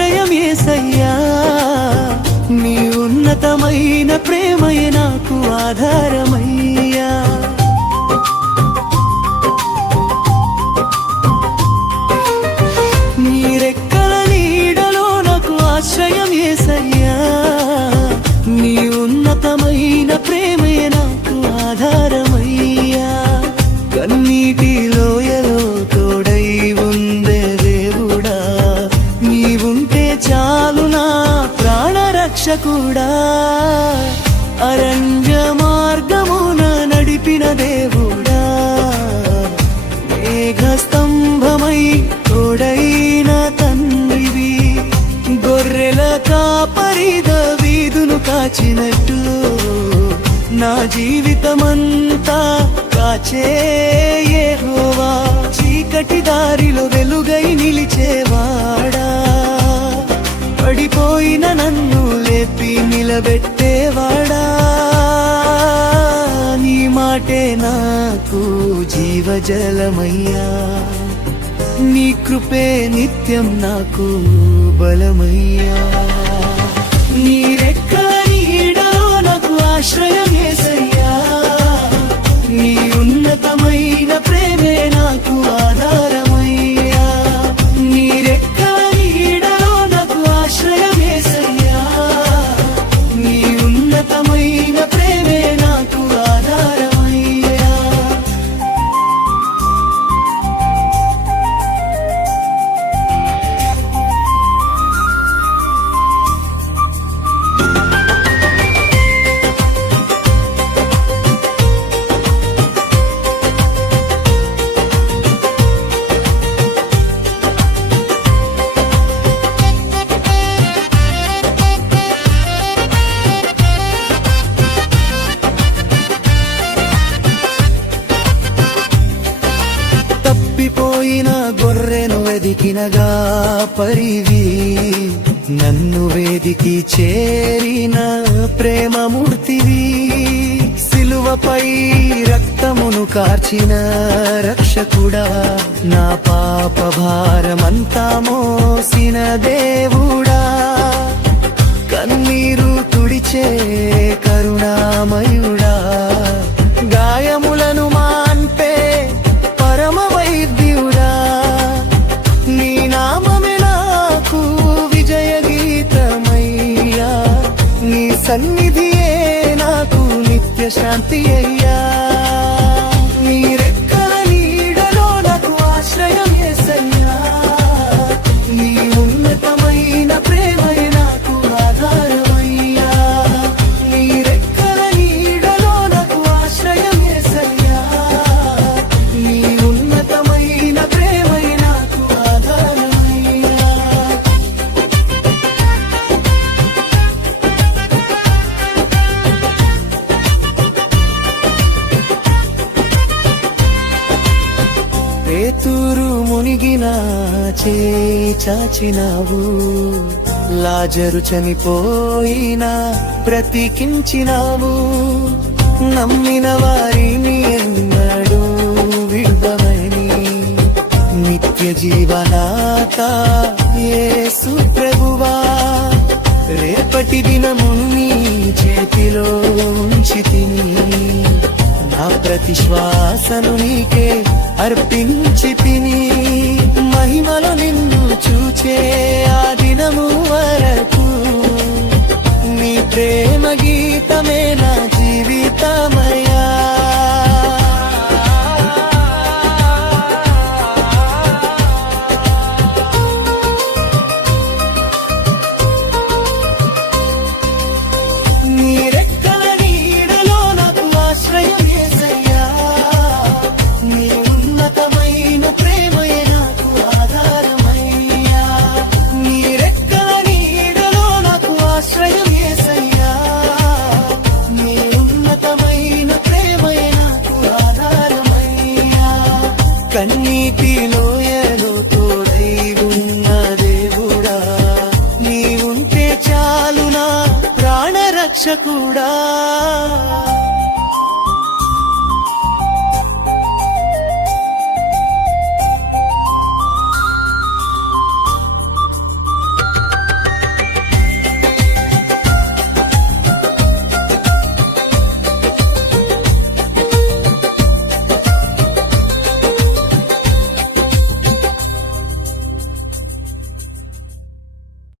ఆశ్రయం యేసయ్యా, నీ ఉన్నతమైన ప్రేమయే నాకు ఆధారమయ్యా. నీ రెక్కల నీడలో నాకు ఆశ్రయం యేసయ్యా, నీ ఉన్నతమైన ప్రేమయే నాకు ఆధారమయ్యా. కన్నీటి లోయలో తోడై ఉందే దేవుడా, నీవుంటే చాలు నా ప్రాణరక్షకుడా. అరణ్య మార్గమున నడిపిన దేవుడా, మేఘస్తంభమై తోడైన తండ్రివి. గొర్రెల కాపరి దావీదును కాచినట్టు నా జీవితమంతా కాచే యెహోవా. చీకటి దారిలో వెలుగై నిలిచేవాడా, పడిపోయిన నన్ను లేపి నిలబెట్టేవాడా. నీ మాటే నాకు జీవజలమయ్యా, నీ కృపే నిత్యం నాకు బలమయ్యా. నీ రెక్కల నీడలో నాకు ఆశ్రయం యేసయ్యా, నీ ఉన్నతమైన ప్రేమే నాకు ఆధారమయ్యా. నీ రెక్కల నీడలో నాకు ఆశ్రయం యేసయ్యా, నీ ఉన్నతమైన ప్రేమే నాకు ఆధారమయ్యా. తప్పిపోయిన గొర్రెను వెదికినగా పరివి, నన్ను వేదికి చేరిన ప్రేమమూర్తివి. సిలువపై రక్తమును కార్చిన రక్షకుడా, నా పాప భారమంతా మోసిన దేవుడా. కన్నీరు తుడిచే కరుణామయుడా, గాయములను మాన్పే పరమ వైద్యుడా. నీ నామమే నాకు విజయ గీతమయ్యా, నీ సన్నిధియే నాకు నిత్య శాంతి అయ్యా. నీ రెక్కల నీడలో నాకు ఆశ్రయం యేసయ్యా, నీ ఉన్నతమైన ప్రేమయే నాకు ఆధారమయ్యా. నీ రెక్కల నీడలో నాకు ఆశ్రయం యేసయ్యా, నీ ఉన్నతమైన ప్రేమయే నాకు ఆధారమయ్యా. పేతురు మునిగిన చేయి చాచినావు, లాజరు చనిపోయినా బ్రతికించినావు. నమ్మిన వారిని ఎన్నడూ విడువమని నిత్య జీవనాత యేసు ప్రభువా. రేపటి దినము నీ చేతిలో ఉంచితిని, నా ప్రతి శ్వాసను నీకే అర్పించి తిని. మహిమలో నిన్ను చూచే ఆ దినము వరకు నీ ప్రేమ గీతమే నా జీవితమయ్యా. నీ రెక్కల నీడలో నాకు ఆశ్రయం యేసయ్యా, నీ ఉన్నతమైన ప్రేమయే నాకు ఆధారమయ్యా. నీ రెక్కల నీడలో నాకు ఆశ్రయం యేసయ్యా, నీ ఉన్నతమైన ప్రేమయే నాకు ఆధారమయ్యా. కన్నీటి లోయలో తోడై ఉన్న దేవుడా, నీవుంటే చాలు నా ప్రాణరక్షకుడా.